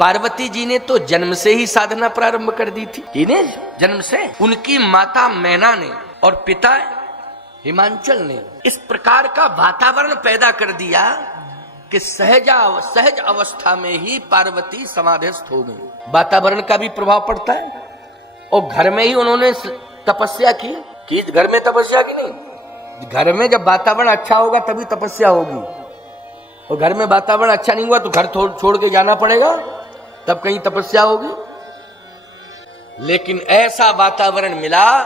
पार्वती जी ने तो जन्म से ही साधना प्रारंभ कर दी थी। इन्हें जन्म से उनकी माता मैना ने और पिता हिमांचल ने इस प्रकार का वातावरण पैदा कर दिया कि सहज अवस्था में ही पार्वती समाधिस्थ हो गई। वातावरण का भी प्रभाव पड़ता है और घर में ही उन्होंने तपस्या की घर में तपस्या की नहीं। घर में जब वातावरण अच्छा होगा तभी तपस्या होगी, और घर में वातावरण अच्छा नहीं हुआ तो घर छोड़ के जाना पड़ेगा, तब कहीं तपस्या होगी। लेकिन ऐसा वातावरण मिला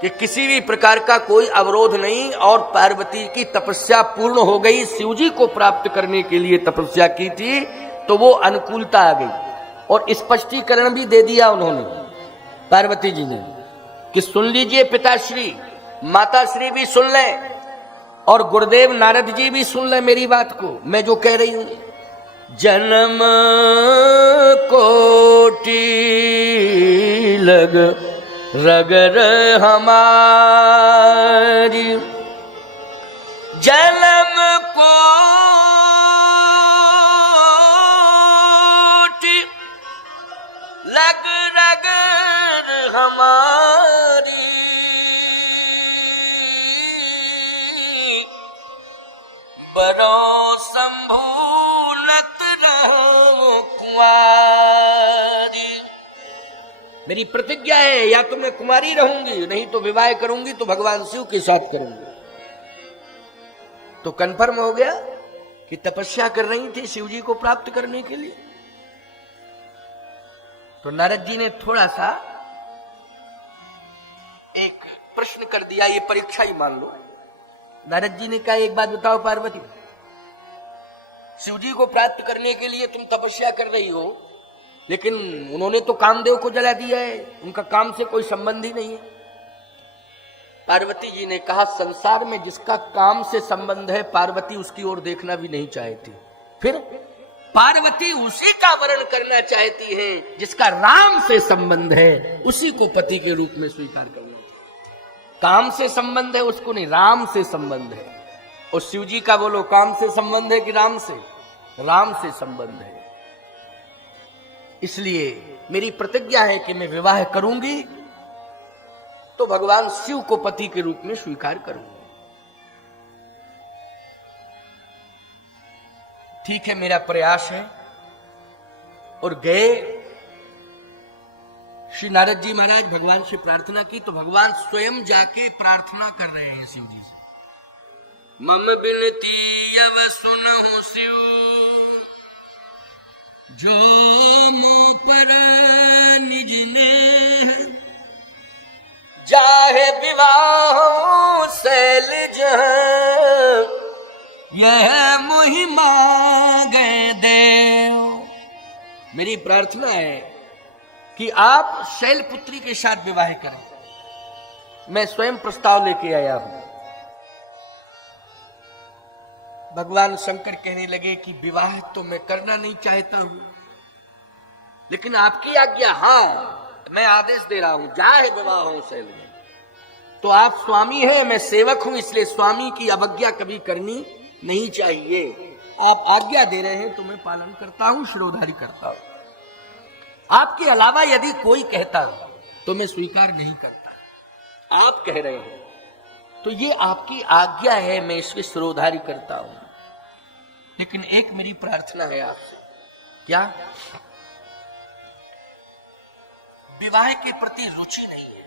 कि किसी भी प्रकार का कोई अवरोध नहीं और पार्वती की तपस्या पूर्ण हो गई। शिवजी को प्राप्त करने के लिए तपस्या की थी तो वो अनुकूलता आ गई। और स्पष्टीकरण भी दे दिया उन्होंने, पार्वती जी ने, कि सुन लीजिए पिताश्री, माताश्री भी सुन लें और गुरुदेव नारद जी भी सुन लें मेरी बात को, मैं जो कह रही हूं। जन्म कोटि लग रगर हमारी, जन्म कोटि लग रगर हमारी, बरो संभूलत रहो कुंवारी। मेरी प्रतिज्ञा है, या तो मैं कुमारी रहूंगी, नहीं तो विवाह करूंगी तो भगवान शिव के साथ करूंगी। तो कंफर्म हो गया कि तपस्या कर रही थी शिव जी को प्राप्त करने के लिए। तो नारद जी ने थोड़ा सा एक प्रश्न कर दिया, ये परीक्षा ही मान लो। नारद जी ने कहा, एक बात बताओ पार्वती, शिव जी को प्राप्त करने के लिए तुम तपस्या कर रही हो, लेकिन उन्होंने तो कामदेव को जला दिया है, उनका काम से कोई संबंध ही नहीं है। पार्वती जी ने कहा, संसार में जिसका काम से संबंध है पार्वती उसकी ओर देखना भी नहीं चाहती, फिर पार्वती उसी का वर्ण करना चाहती है जिसका राम से संबंध है, उसी को पति के रूप में स्वीकार करना चाहिए। काम से संबंध है उसको नहीं, राम से संबंध है। और शिव जी का बोलो, काम से संबंध है कि राम से? राम से संबंध है। इसलिए मेरी प्रतिज्ञा है कि मैं विवाह करूंगी तो भगवान शिव को पति के रूप में स्वीकार करूंगी। ठीक है, मेरा प्रयास है। और गए श्री नारद जी महाराज, भगवान से प्रार्थना की तो भगवान स्वयं जाके प्रार्थना कर रहे हैं शिव जी से। मम बिनती अब सुनहु शिव, जो मो पर निज ने, जाहे विवाह शैलज, यह मुहि मांगे देव। मेरी प्रार्थना है कि आप शैलपुत्री के साथ विवाह करें। मैं स्वयं प्रस्ताव लेके आया हूं। भगवान शंकर कहने लगे कि विवाह तो मैं करना नहीं चाहता हूं, लेकिन आपकी आज्ञा, हाँ मैं आदेश दे रहा हूं, जाए विवाह हो शैल। तो आप स्वामी हैं, मैं सेवक हूं, इसलिए स्वामी की अवज्ञा कभी करनी नहीं चाहिए। आप आज्ञा दे रहे हैं तो मैं पालन करता हूं, शिरोधारी करता हूं। आपके अलावा यदि कोई कहता तो मैं स्वीकार नहीं करता। आप कह रहे हैं तो ये आपकी आज्ञा है, मैं इसके शिरोधारी करता हूं। लेकिन एक मेरी प्रार्थना है आपसे। क्या? विवाह के प्रति रुचि नहीं है,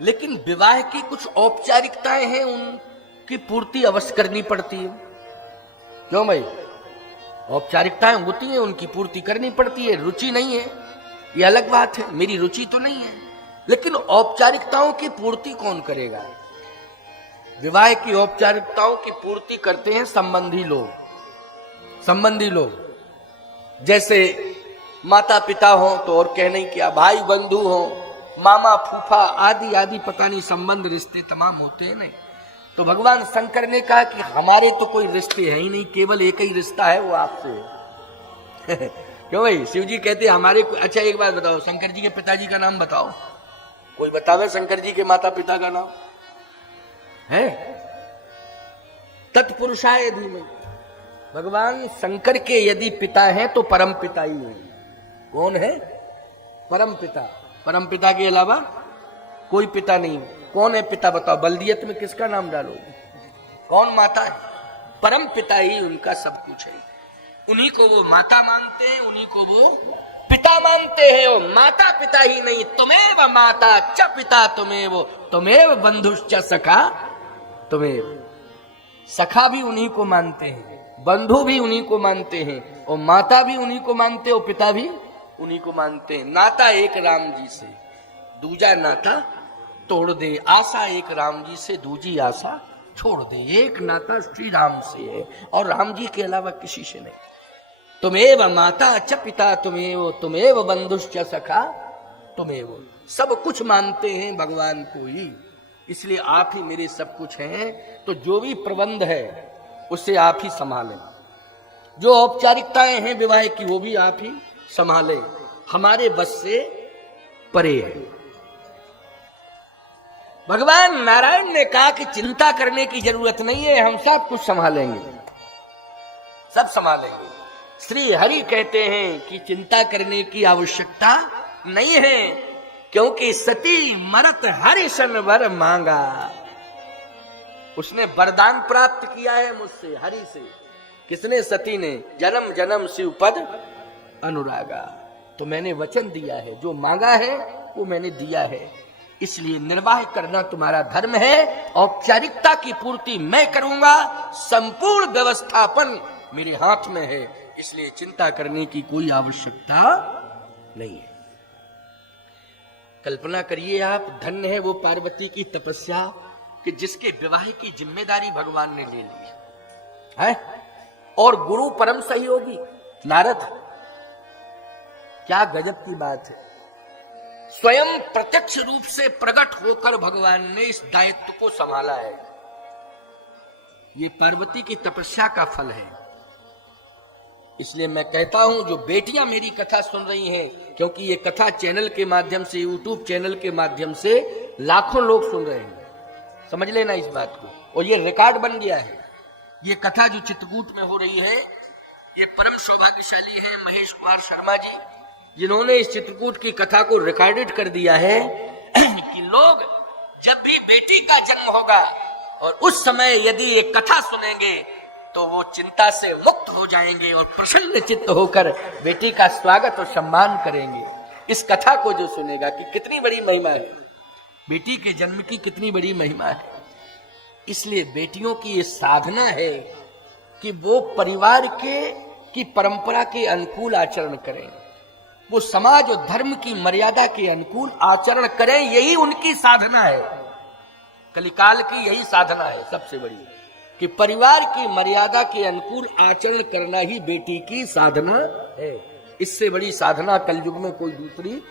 लेकिन विवाह की कुछ औपचारिकताएं हैं, उनकी पूर्ति अवश्य करनी पड़ती है। क्यों भाई? औपचारिकताएं होती हैं, उनकी पूर्ति करनी पड़ती है। रुचि नहीं है ये अलग बात है, मेरी रुचि तो नहीं है, लेकिन औपचारिकताओं की पूर्ति कौन करेगा? विवाह की औपचारिकताओं की पूर्ति करते हैं संबंधी लोग। जैसे माता पिता हो तो और कहने क्या, भाई बंधु हो, मामा फूफा आदि आदि पता नहीं संबंध रिश्ते तमाम होते हैं। नहीं तो भगवान शंकर ने कहा कि हमारे तो कोई रिश्ते है ही नहीं, केवल एक ही रिश्ता है, वो आपसे है। क्यों भाई? शिव जी कहते हमारे। अच्छा एक बात बताओ, शंकर जी के पिताजी का नाम बताओ, कोई बतावे शंकर जी के माता पिता का नाम है? तत्पुरुषाय धीमहि, भगवान शंकर के यदि पिता हैं तो परम पिता ही है। कौन है? परम पिता। परम पिता के अलावा कोई पिता नहीं। कौन है पिता बताओ? बल्दियत में किसका नाम डालोगे? कौन माता है? परम पिता ही उनका सब कुछ है। उन्हीं को वो माता मानते हैं, उन्हीं को वो पिता मानते हैं। वो माता पिता ही नहीं, तुमेव माता च पिता तुमेव, तुमेव बंधुश्च सखा तुमेव। सखा भी उन्हीं को मानते हैं, बंधु भी उन्हीं को मानते हैं, और माता भी उन्हीं को मानते हैं, और पिता भी उन्हीं को मानते हैं। नाता एक राम जी से, दूजा नाता तोड़ दे। आशा एक राम जी से, दूजी आशा छोड़ दे। एक नाता श्री राम से है, और राम जी के अलावा किसी से नहीं। तुमेव माता च पिता तुमेव, तुमेव बंधुश्च सखा तुमेव। सब कुछ मानते हैं भगवान को ही, इसलिए आप ही मेरे सब कुछ हैं। तो जो भी प्रबंध है उसे आप ही संभालें। जो औपचारिकताएं हैं विवाह की वो भी आप ही संभालें, हमारे बस से परे है। भगवान नारायण ने कहा कि चिंता करने की जरूरत नहीं है, हम सब कुछ संभालेंगे, सब संभालेंगे। श्री हरि कहते हैं कि चिंता करने की आवश्यकता नहीं है, क्योंकि सती मरत हरि सन वर मांगा। उसने वरदान प्राप्त किया है मुझसे, हरि से। किसने? सती ने। जन्म जन्म शिव पद अनुरागा। तो मैंने वचन दिया है, जो मांगा है वो मैंने दिया है, इसलिए निर्वाह करना तुम्हारा धर्म है। औपचारिकता की पूर्ति मैं करूंगा, संपूर्ण व्यवस्थापन मेरे हाथ में है, इसलिए चिंता करने की कोई आवश्यकता नहीं है। कल्पना करिए आप, धन्य है वो पार्वती की तपस्या कि जिसके विवाह की जिम्मेदारी भगवान ने ले ली है, और गुरु परम सहयोगी नारद। क्या गजब की बात है। स्वयं प्रत्यक्ष रूप से प्रकट होकर भगवान ने इस दायित्व को संभाला है। ये पार्वती की तपस्या का फल है। इसलिए मैं कहता हूं, जो बेटियां मेरी कथा सुन रही हैं, क्योंकि ये कथा चैनल के माध्यम से, यूट्यूब चैनल के माध्यम से लाखों लोग सुन रहे हैं, समझ लेना इस बात को। और ये रिकॉर्ड बन गया है। ये कथा जो चित्रकूट में हो रही है, ये परम सौभाग्यशाली है महेश कुमार शर्मा जी, जिन्होंने इस चित्रकूट की कथा को रिकॉर्डेड कर दिया है कि लोग जब भी बेटी का जन्म होगा और उस समय यदि ये कथा सुनेंगे तो वो चिंता से मुक्त हो जाएंगे और प्रसन्न चित्त होकर बेटी का स्वागत और सम्मान करेंगे। इस कथा को जो सुनेगा कि कितनी बड़ी महिमा है, बेटी के जन्म की कितनी बड़ी महिमा है। इसलिए बेटियों की ये साधना है कि वो परिवार की परंपरा के अनुकूल आचरण करें, वो समाज और धर्म की मर्यादा के अनुकूल आचरण करें। यही उनकी साधना है, कलिकाल की यही साधना है सबसे बड़ी, कि परिवार की मर्यादा के अनुकूल आचरण करना ही बेटी की साधना है। इससे बड़ी साधना कलयुग में कोई दूसरी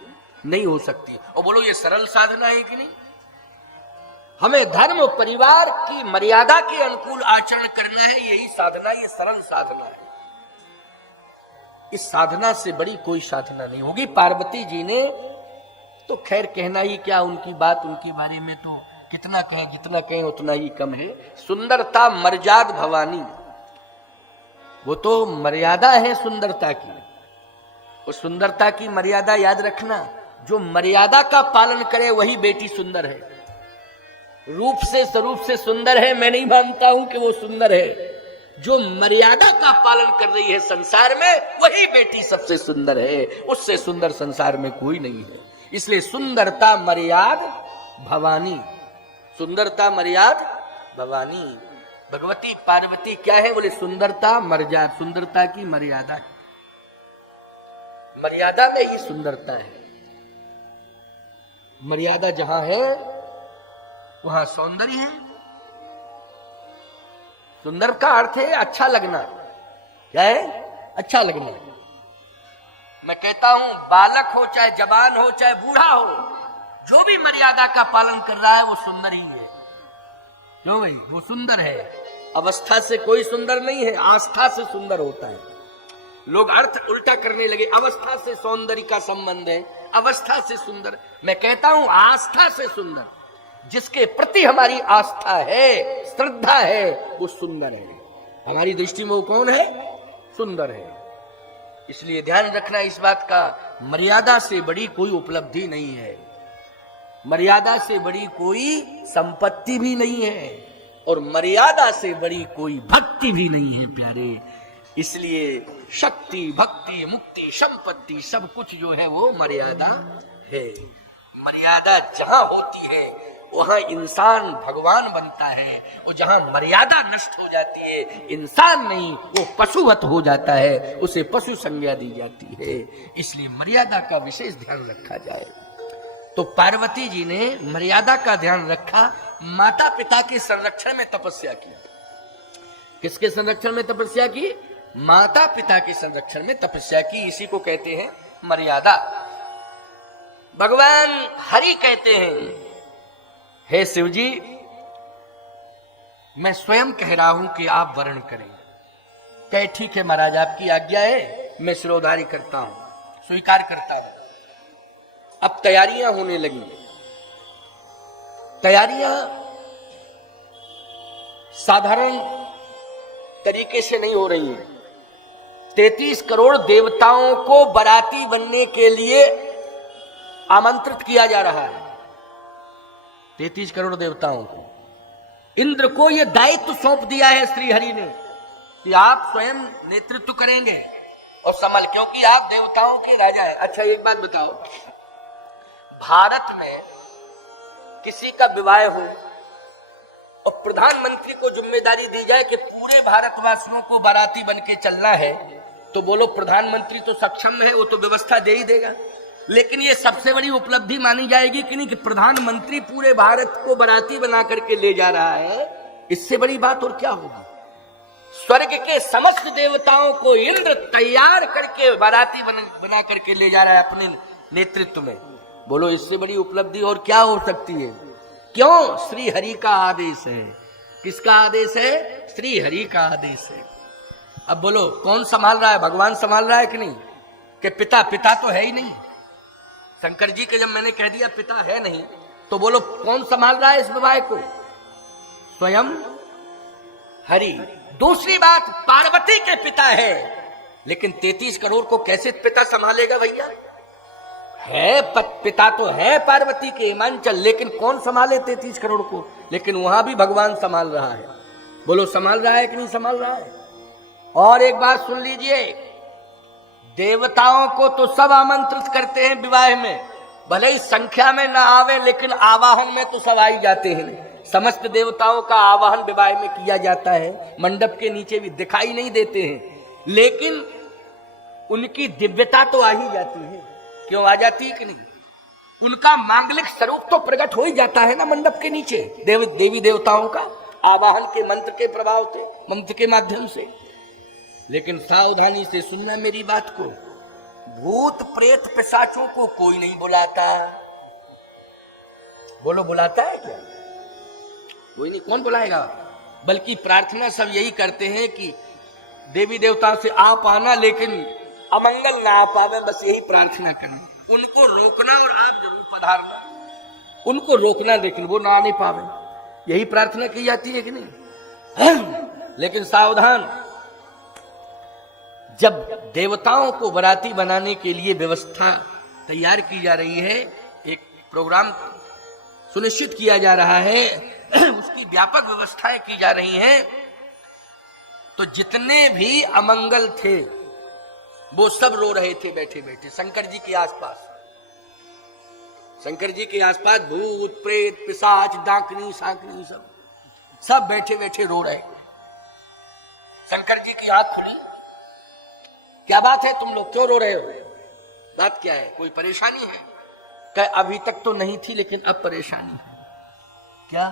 नहीं हो सकती। और बोलो ये सरल साधना है कि नहीं? हमें धर्म और परिवार की मर्यादा के अनुकूल आचरण करना है, यही साधना, ये सरल साधना है। इस साधना से बड़ी कोई साधना नहीं होगी। पार्वती जी ने तो खैर कहना ही क्या, उनकी बात, उनके बारे में तो कितना कहें, जितना कहें उतना ही कम है। सुंदरता मर्याद भवानी, वो तो मर्यादा है सुंदरता की। वो सुंदरता की मर्यादा याद रखना, जो मर्यादा का पालन करे वही बेटी सुंदर है। रूप से स्वरूप से सुंदर है, मैं नहीं मानता हूं कि वो सुंदर है। जो मर्यादा का पालन कर रही है संसार में, वही बेटी सबसे सुंदर है। उससे सुंदर संसार में कोई नहीं है। इसलिए सुंदरता मर्याद भवानी, सुंदरता मर्याद भवानी। भगवती पार्वती क्या है? बोले सुंदरता मर्यादा, सुंदरता की मर्यादा, मर्यादा में ही सुंदरता है। मर्यादा जहां है वहां सौंदर्य है। सुंदर का अर्थ है अच्छा लगना। क्या है? अच्छा लगना। मैं कहता हूं बालक हो चाहे जवान हो चाहे बूढ़ा हो, जो भी मर्यादा का पालन कर रहा है वो सुंदर ही है। क्यों भाई? वो सुंदर है। अवस्था से कोई सुंदर नहीं है, आस्था से सुंदर होता है। लोग अर्थ उल्टा करने लगे, अवस्था से सौंदर्य का संबंध है, अवस्था से सुंदर। मैं कहता हूं आस्था से सुंदर। जिसके प्रति हमारी आस्था है, श्रद्धा है, वो सुंदर है। हमारी दृष्टि में वो कौन है? सुंदर है। इसलिए ध्यान रखना इस बात का, मर्यादा से बड़ी कोई उपलब्धि नहीं है, मर्यादा से बड़ी कोई संपत्ति भी नहीं है, और मर्यादा से बड़ी कोई भक्ति भी नहीं है प्यारे। इसलिए शक्ति, भक्ति, मुक्ति, संपत्ति सब कुछ जो है वो मर्यादा है। मर्यादा जहां होती है वहां इंसान भगवान बनता है, और जहां मर्यादा नष्ट हो जाती है इंसान नहीं, वो पशुवत हो जाता है, उसे पशु संज्ञा दी जाती है। इसलिए मर्यादा का विशेष ध्यान रखा जाए। तो पार्वती जी ने मर्यादा का ध्यान रखा, माता पिता के संरक्षण में तपस्या की। किसके संरक्षण में तपस्या की? माता पिता के संरक्षण में तपस्या की। इसी को कहते हैं मर्यादा। भगवान हरि कहते हैं, हे शिव जी, मैं स्वयं कह रहा हूं कि आप वर्ण करें। कहे ठीक है महाराज, आपकी आज्ञा है, मैं सिरोधारी करता हूं, स्वीकार करता हूं। अब तैयारियां होने लगी। तैयारियां साधारण तरीके से नहीं हो रही हैं। 33 करोड़ देवताओं को बाराती बनने के लिए आमंत्रित किया जा रहा है। 33 करोड़ देवताओं को इंद्र को यह दायित्व सौंप दिया है श्री हरि ने कि आप स्वयं नेतृत्व करेंगे और संभाल, क्योंकि आप देवताओं के राजा हैं। अच्छा एक बात बताओ, भारत में किसी का विवाह हो और प्रधानमंत्री को जिम्मेदारी दी जाए कि पूरे भारतवासियों को बाराती बन के चलना है, तो बोलो प्रधानमंत्री तो सक्षम है, वो तो व्यवस्था दे ही देगा। लेकिन ये सबसे बड़ी उपलब्धि मानी जाएगी कि नहीं कि प्रधानमंत्री पूरे भारत को बाराती बना करके ले जा रहा है। इससे बड़ी बात और क्या होगी? स्वर्ग के समस्त देवताओं को इंद्र तैयार करके बाराती बना करके ले जा रहा है अपने नेतृत्व में। बोलो इससे बड़ी उपलब्धि और क्या हो सकती है? क्यों? श्री हरि का आदेश है। किसका आदेश है? श्री हरि का आदेश है। अब बोलो कौन संभाल रहा है? भगवान संभाल रहा है कि नहीं? कि पिता तो है ही नहीं। शंकर जी के जब मैंने कह दिया पिता है नहीं, तो बोलो कौन संभाल रहा है इस विवाह को? स्वयं हरि। दूसरी बात, पार्वती के पिता है, लेकिन 33 करोड़ को कैसे पिता संभालेगा भैया? है पिता तो है पार्वती के हिमांचल, लेकिन कौन संभाले 33 करोड़ को? लेकिन वहां भी भगवान संभाल रहा है। बोलो संभाल रहा है कि नहीं संभाल रहा है? और एक बात सुन लीजिए, देवताओं को तो सब आमंत्रित करते हैं विवाह में, भले ही संख्या में ना आवे, लेकिन आवाहन में तो सब आई जाते हैं। समस्त देवताओं का आवाहन विवाह में किया जाता है, मंडप के नीचे भी दिखाई नहीं देते हैं, लेकिन उनकी दिव्यता तो आ ही जाती है। क्यों आ जाती है कि नहीं? उनका मांगलिक स्वरूप तो प्रकट हो ही जाता है ना मंडप के नीचे, देवी देवताओं का आवाहन के मंत्र के प्रभाव से, मंत्र के माध्यम से। लेकिन सावधानी से सुनना मेरी बात को, भूत प्रेत पिशाचों को कोई नहीं बुलाता। बोलो बुलाता है क्या? कोई नहीं। कौन बुलाएगा? बल्कि प्रार्थना सब यही करते हैं कि देवी देवता से आप आना, लेकिन अमंगल ना आ पावे, बस यही प्रार्थना करना। उनको रोकना और आप जरूर पधारना। उनको रोकना लेकिन वो ना आने पावे, यही प्रार्थना की जाती है कि नहीं? लेकिन सावधान, जब देवताओं को बाराती बनाने के लिए व्यवस्था तैयार की जा रही है, एक प्रोग्राम सुनिश्चित किया जा रहा है, उसकी व्यापक व्यवस्थाएं की जा रही हैं, तो जितने भी अमंगल थे वो सब रो रहे थे बैठे बैठे शंकर जी के आसपास। शंकर जी के आसपास भूत प्रेत पिशाच डाकनी साकनी सब बैठे बैठे रो रहे। शंकर जी की आंख खुली, क्या बात है तुम लोग क्यों रो रहे हो? बात क्या है? कोई परेशानी है? क्या अभी तक तो नहीं थी लेकिन अब परेशानी है। क्या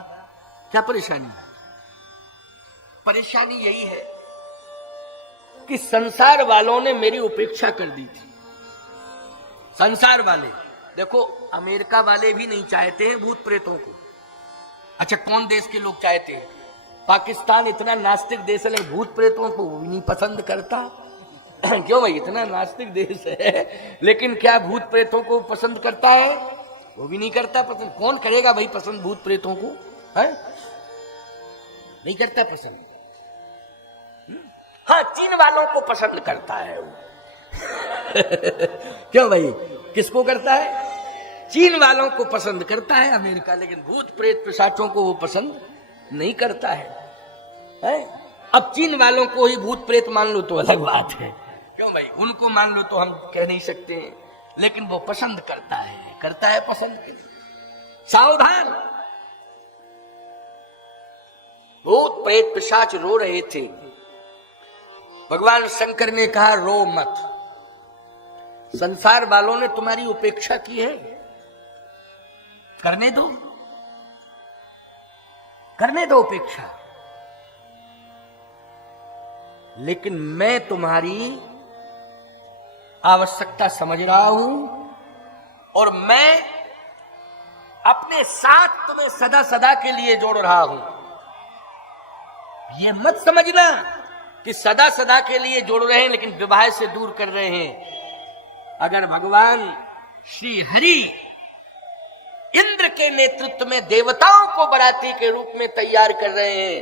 क्या परेशानी है? परेशानी यही है कि संसार वालों ने मेरी उपेक्षा कर दी थी। संसार वाले, देखो अमेरिका वाले भी नहीं चाहते हैं भूत प्रेतों को। अच्छा कौन देश के लोग चाहते हैं? पाकिस्तान इतना नास्तिक देश है, भूत प्रेतों को भी नहीं पसंद करता। क्यों भाई? इतना नास्तिक देश है, लेकिन क्या भूत प्रेतों को पसंद करता है? वो भी नहीं करता पसंद। कौन करेगा भाई पसंद भूत प्रेतों को? है नहीं करता पसंद, हाँ, चीन वालों को पसंद करता है वो। क्यों भाई, किसको करता है? चीन वालों को पसंद करता है अमेरिका, लेकिन भूत प्रेत पिशाचों को वो पसंद नहीं करता है? अब चीन वालों को ही भूत प्रेत मान लो तो अलग बात है, क्यों भाई, उनको मान लो तो हम कह नहीं सकते, लेकिन वो पसंद करता है पसंद। सावधान, भूत प्रेत पिशाच रो रहे थे। भगवान शंकर ने कहा रो मत, संसार वालों ने तुम्हारी उपेक्षा की है, करने दो उपेक्षा, लेकिन मैं तुम्हारी आवश्यकता समझ रहा हूं और मैं अपने साथ तुम्हें सदा सदा के लिए जोड़ रहा हूं। यह मत समझना कि सदा सदा के लिए जोड़ रहे हैं लेकिन विवाह से दूर कर रहे हैं। अगर भगवान श्री हरि इंद्र के नेतृत्व में देवताओं को बाराती के रूप में तैयार कर रहे हैं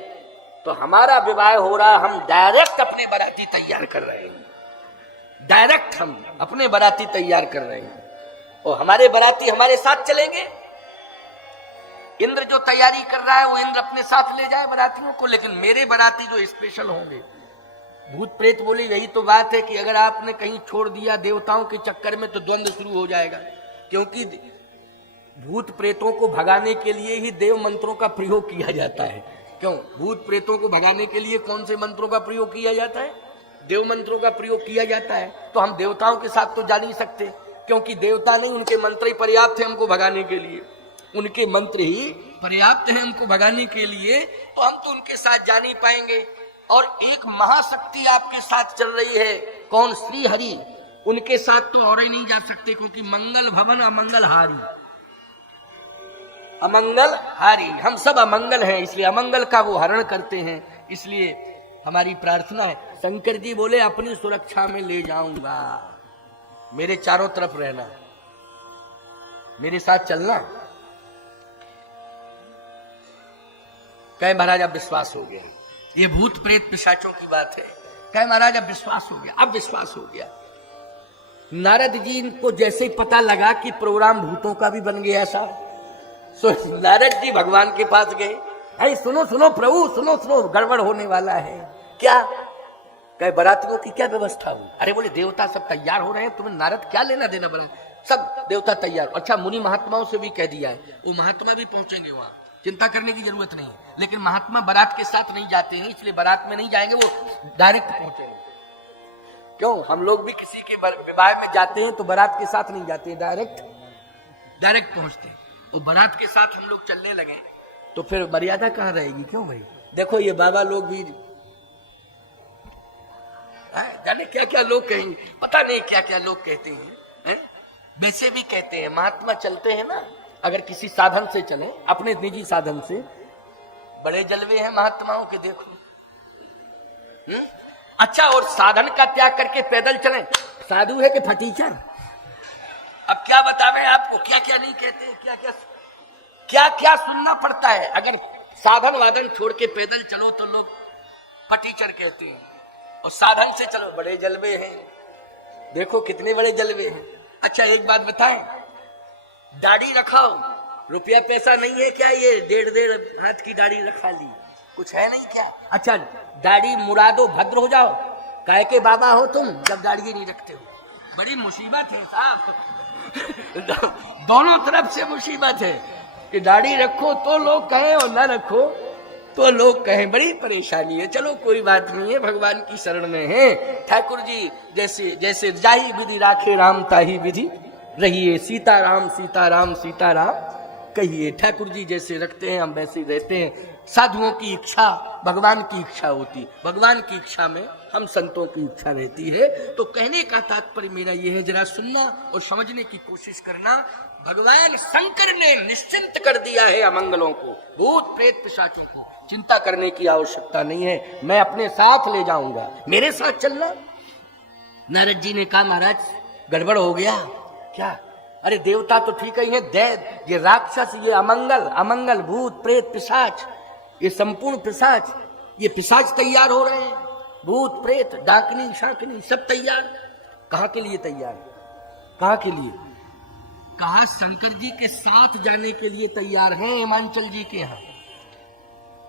तो हमारा विवाह हो रहा, हम डायरेक्ट अपने बाराती तैयार कर रहे हैं, डायरेक्ट हम अपने बाराती तैयार कर रहे हैं और हमारे बाराती हमारे साथ चलेंगे। इंद्र जो तैयारी कर रहा है वो इंद्र अपने साथ ले जाए बारातियों को, लेकिन मेरे बाराती जो स्पेशल होंगे। भूत प्रेत बोले यही तो बात है कि अगर आपने कहीं छोड़ दिया देवताओं के चक्कर में तो द्वंद्व शुरू हो जाएगा, क्योंकि भूत प्रेतों को भगाने के लिए ही देव मंत्रों का प्रयोग किया जाता है। क्यों, भूत प्रेतों को भगाने के लिए कौन से मंत्रों का प्रयोग किया जाता है? देव मंत्रों का प्रयोग किया जाता है। तो हम देवताओं के साथ तो जा नहीं सकते, क्योंकि देवता नहीं, उनके मंत्र ही पर्याप्त है हमको भगाने के लिए, उनके मंत्र ही पर्याप्त है हमको भगाने के लिए, तो हम तो उनके साथ जा नहीं पाएंगे। और एक महाशक्ति आपके साथ चल रही है, कौन? श्री हरि, उनके साथ तो और ही नहीं जा सकते, क्योंकि मंगल भवन अमंगल हारी, अमंगल हारी, हम सब अमंगल हैं, इसलिए अमंगल का वो हरण करते हैं। इसलिए हमारी प्रार्थना है, शंकर जी बोले अपनी सुरक्षा में ले जाऊंगा, मेरे चारों तरफ रहना, मेरे साथ चलना। कहे महाराज अब विश्वास हो गया, ये भूत प्रेत पिशाचों की बात है। कहे महाराज अब विश्वास हो गया, अब विश्वास हो गया। नारद जी को जैसे ही पता लगा कि प्रोग्राम भूतों का भी बन गया ऐसा, सो नारद जी भगवान के पास गए, भाई सुनो सुनो प्रभु, सुनो सुनो, गड़बड़ होने वाला है। क्या? कहे बारातियों की क्या व्यवस्था हुई? अरे बोले देवता सब तैयार हो रहे हैं, तुम्हें नारद क्या लेना देना बड़ा, सब देवता तैयार। अच्छा, मुनि महात्माओं से भी कह दिया है, वो महात्मा भी पहुंचेंगे वहां, चिंता करने की जरूरत नहीं है। लेकिन महात्मा बारात के साथ नहीं जाते हैं, इसलिए बारात में नहीं जाएंगे, वो डायरेक्ट पहुंचेंगे। क्यों, हम लोग भी किसी के विवाह में जाते हैं तो बारात के साथ नहीं जाते, डायरेक्ट पहुंचते हैं। तो बारात के साथ हम लोग चलने लगे तो फिर मर्यादा कहाँ रहेगी? क्यों भाई, देखो ये बाबा लोग भी जाने क्या क्या लोग कहेंगे, पता नहीं क्या क्या लोग कहते हैं, वैसे भी कहते हैं महात्मा चलते हैं ना, अगर किसी साधन से चले, अपने निजी साधन से, बड़े जलवे हैं महात्माओं के, देखो। अच्छा, और साधन का त्याग करके पैदल चलें, साधु है कि फटीचर? अब क्या बतावें आपको, क्या क्या नहीं कहते हैं, क्या क्या सुनना पड़ता है। अगर साधन वादन छोड़ के पैदल चलो तो लोग फटीचर कहते हैं, और साधन से चलो बड़े जलवे हैं, देखो कितने बड़े जलवे हैं। अच्छा एक बात बताएं, दाढ़ी रखाओ, रुपया पैसा नहीं है क्या? ये 1.5 हाथ की दाढ़ी रखा ली, कुछ है नहीं क्या? अच्छा दाढ़ी मुरादो, भद्र हो जाओ, काय के बाबा हो तुम जब दाढ़ी नहीं रखते हो? बड़ी मुसीबत है साहब, दोनों तरफ से मुसीबत है कि दाढ़ी रखो तो लोग कहें और ना रखो तो लोग कहें, बड़ी परेशानी है। चलो कोई बात नहीं है, भगवान की शरण में है। ठाकुर जी जैसे जैसे जाही विधि राखे राम ताही विधि रहिए, सीताराम सीताराम सीताराम कहिए। ठाकुर जी जैसे रखते हैं हम वैसे रहते हैं। साधुओं की इच्छा भगवान की इच्छा होती, भगवान की इच्छा में हम संतों की इच्छा रहती है। तो कहने का तात्पर्य मेरा यह है, जरा सुनना और समझने की कोशिश करना। भगवान शंकर ने निश्चिंत कर दिया है अमंगलों को, भूत प्रेत पिशाचों को। चिंता करने की आवश्यकता नहीं है, मैं अपने साथ ले जाऊंगा, मेरे साथ चलना। नारद जी ने कहा महाराज गड़बड़ हो गया क्या? अरे देवता तो ठीक ही है, दैव ये राक्षस, ये अमंगल भूत प्रेत पिशाच, ये संपूर्ण पिशाच, ये पिशाच तैयार हो रहे हैं। भूत प्रेत डाकनी शाकनी सब तैयार। कहाँ के लिए तैयार? कहाँ के लिए? कहा शंकर जी के साथ जाने के लिए तैयार हैं हिमांचल जी के यहाँ।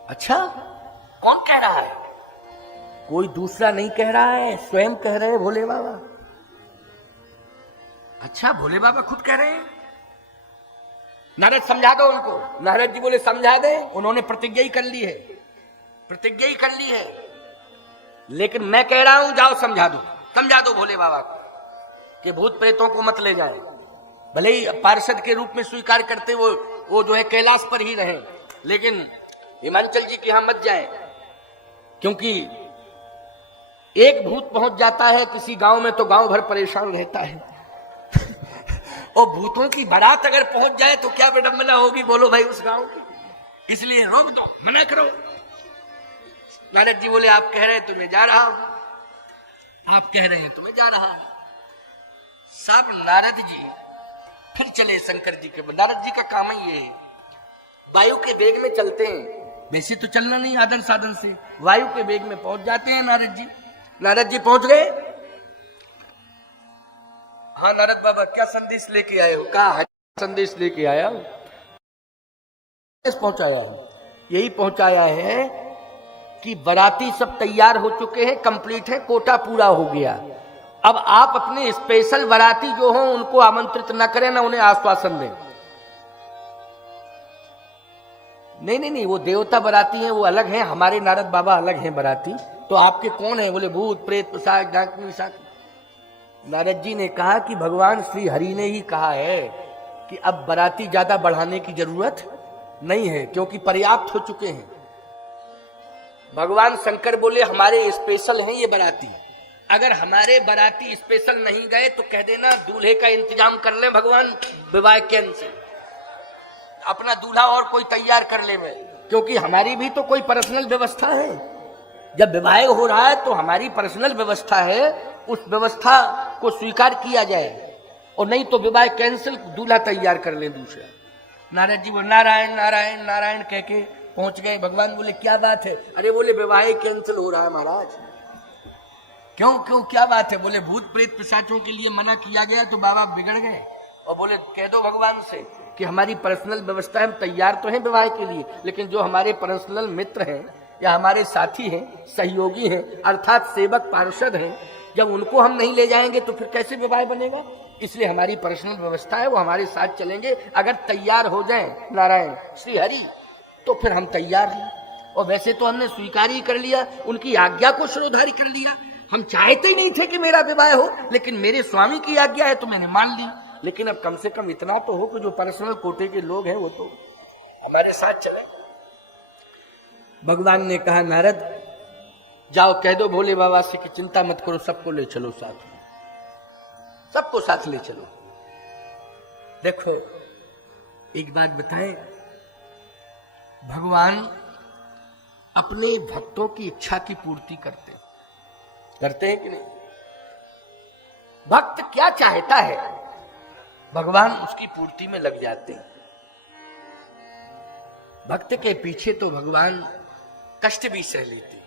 अच्छा, कौन कह रहा है? कोई दूसरा नहीं कह रहा है, स्वयं कह रहे हैं भोले बाबा। अच्छा, भोले बाबा खुद कह रहे हैं। नारद समझा दो उनको। नारद जी बोले समझा दे, उन्होंने प्रतिज्ञा ही कर ली है, प्रतिज्ञा ही कर ली है, लेकिन मैं कह रहा हूं जाओ समझा दो भोले बाबा को कि भूत प्रेतों को मत ले जाए। भले ही पार्षद के रूप में स्वीकार करते वो जो है कैलाश पर ही रहे, लेकिन हिमांचल जी के यहां मत जाए, क्योंकि एक भूत पहुंच जाता है किसी गांव में तो गांव भर परेशान रहता है। और भूतों की बारात अगर पहुंच जाए तो क्या विडंबना होगी, बोलो भाई उस गांव की। इसलिए रोक दो, मना करो। नारद जी बोले आप कह रहे हैं तो मैं जा रहा हूं, आप कह रहे हैं तो मैं जा रहा हूं। सब नारद जी फिर चले शंकर जी के। नारद जी का काम ही ये है, वायु के वेग में चलते हैं। वैसे तो चलना नहीं आदन साधन से, वायु के वेग में पहुंच जाते हैं नारद जी। नारद जी पहुंच गए। हाँ नारद बाबा, क्या संदेश लेके आए हो? कहा संदेश लेके आया हूं। पहुंचाया है, यही पहुंचाया है कि बाराती सब तैयार हो चुके हैं, कंप्लीट है, कोटा पूरा हो गया। अब आप अपने स्पेशल बाराती जो हो उनको आमंत्रित न करें, ना उन्हें आश्वासन दें। नहीं, वो देवता बाराती हैं, वो अलग हैं, हमारे नारद बाबा अलग हैं बाराती। तो आपके कौन है? बोले भूत प्रेत पिशाच डाकनी शाकनी। नारद जी ने कहा कि भगवान श्री हरि ने ही कहा है कि अब बाराती ज्यादा बढ़ाने की जरूरत नहीं है, क्योंकि पर्याप्त हो चुके हैं। भगवान शंकर बोले हमारे स्पेशल हैं ये बाराती, अगर हमारे बाराती स्पेशल नहीं गए तो कह देना दूल्हे का इंतजाम कर ले भगवान, विवाह केंद्र से अपना दूल्हा और कोई तैयार कर ले में, क्योंकि हमारी भी तो कोई पर्सनल व्यवस्था है। जब विवाह हो रहा है तो हमारी पर्सनल व्यवस्था है, उस व्यवस्था को स्वीकार किया जाए, और नहीं तो विवाह कैंसिल, दूल्हा तैयार कर ले दूसरा। नारद जी वो नारायण नारायण नारायण कह के पहुंच गए। भगवान बोले क्या बात है? अरे बोले विवाह कैंसिल हो रहा है महाराज। क्यों क्या बात है? बोले भूत प्रेत पिशाचों के लिए मना किया गया तो बाबा बिगड़ गए। और बोले कह दो भगवान से कि हमारी पर्सनल व्यवस्था है, हम तैयार तो हैं विवाह के लिए, लेकिन जो हमारे पर्सनल मित्र हैं या हमारे साथी हैं, सहयोगी हैं, अर्थात सेवक पार्षद हैं, जब उनको हम नहीं ले जाएंगे तो फिर कैसे विवाह बनेगा? इसलिए हमारी पर्सनल व्यवस्था है, वो हमारे साथ चलेंगे। अगर तैयार हो जाए नारायण श्री हरि तो फिर हम तैयार हैं। और वैसे तो हमने स्वीकार ही कर लिया, उनकी आज्ञा को शिरोधारी कर लिया। हम चाहते ही नहीं थे कि मेरा विवाह हो, लेकिन मेरे स्वामी की आज्ञा है तो मैंने मान ली। लेकिन अब कम से कम इतना तो हो कि जो पर्सनल कोटे के लोग हैं वो तो हमारे साथ चले। भगवान ने कहा नारद जाओ कह दो भोले बाबा से कि चिंता मत करो, सबको ले चलो साथ में, सबको साथ ले चलो। देखो एक बात बताएं, भगवान अपने भक्तों की इच्छा की पूर्ति करते हैं कि नहीं? भक्त क्या चाहता है भगवान उसकी पूर्ति में लग जाते हैं। भक्त के पीछे तो भगवान कष्ट भी सह लेते हैं।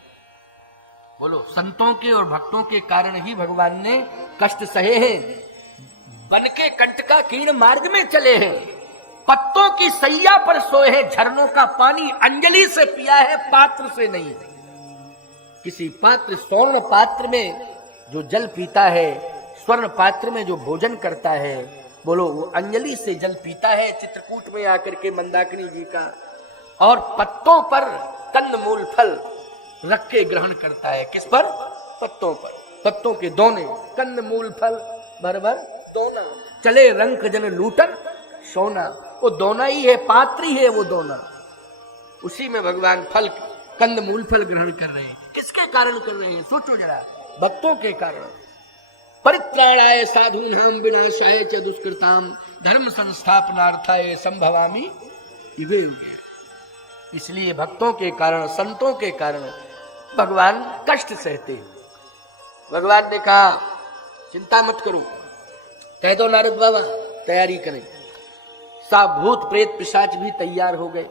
बोलो, संतों के और भक्तों के कारण ही भगवान ने कष्ट सहे हैं। बन के कंटका कीर्ण मार्ग में चले हैं, पत्तों की सैया पर सोए हैं, झरनों का पानी अंजलि से पिया है, पात्र से नहीं। किसी पात्र, स्वर्ण पात्र में जो जल पीता है, स्वर्ण पात्र में जो भोजन करता है, बोलो वो अंजलि से जल पीता है चित्रकूट में आकर के मंदाकिनी जी का, और पत्तों पर कंद मूल फल रख के ग्रहण करता है। किस पर? पत्तों पर। पत्तों के दोने, कंद मूल फल भर भर दोना, चले रंक जन लूटन सोना। वो दोना ही है, पात्र ही है वो दोना। उसी में भगवान फल, कंद मूल फल ग्रहण कर रहे हैं। किसके कारण कर रहे हैं? सोचो जरा, भक्तों के कारण। परित्राणाय साधूनां विनाशाय च दुष्कृताम धर्म संस्थापनार्थाय संभवामि युगे युगे। इसलिए भक्तों के कारण, संतों के कारण भगवान कष्ट सहते हैं। भगवान ने कहा चिंता मत करो, कह दो नारद बाबा तैयारी करें। सब भूत प्रेत पिशाच भी तैयार हो गए।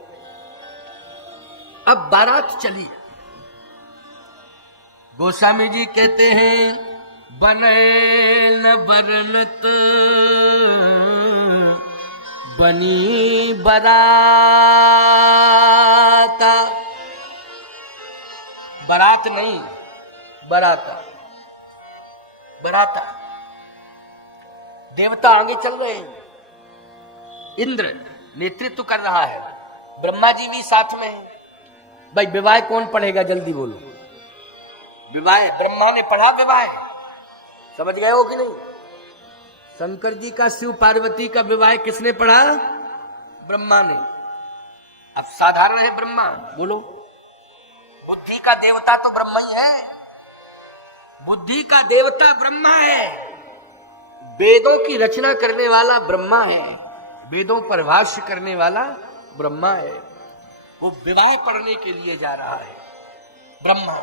अब बारात चली, गोस्वामी जी कहते हैं बने न बरनत बनी बराता, बारात नहीं बराता, बराता। देवता आगे चल रहे हैं, इंद्र नेतृत्व कर रहा है, ब्रह्मा जी भी साथ में है। भाई विवाह कौन पढ़ेगा, जल्दी बोलो। विवाह ब्रह्मा ने पढ़ा, विवाह समझ गए हो कि नहीं? शंकर जी का शिव पार्वती का विवाह किसने पढ़ा? ब्रह्मा ने। अब साधारण है ब्रह्मा, बोलो। बुद्धि का देवता तो ब्रह्मा ही है, बुद्धि का देवता ब्रह्मा है, वेदों की रचना करने वाला ब्रह्मा है, वेदों पर भाष्य करने वाला ब्रह्मा है। वो विवाह पढ़ने के लिए जा रहा है ब्रह्मा।